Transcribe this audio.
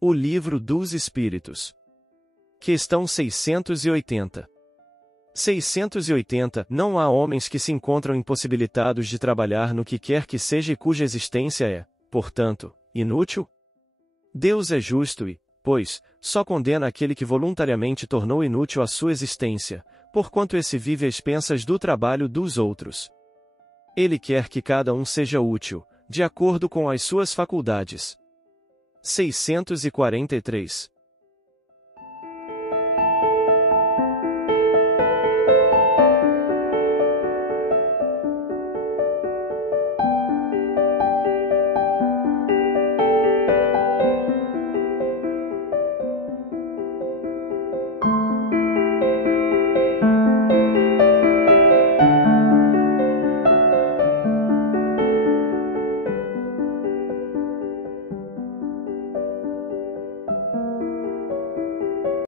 O Livro dos Espíritos. Questão 680. 680. Não há homens que se encontram impossibilitados de trabalhar no que quer que seja e cuja existência é, portanto, inútil? Deus é justo e, pois, só condena aquele que voluntariamente tornou inútil a sua existência, porquanto esse vive às expensas do trabalho dos outros. Ele quer que cada um seja útil, de acordo com as suas faculdades. 643.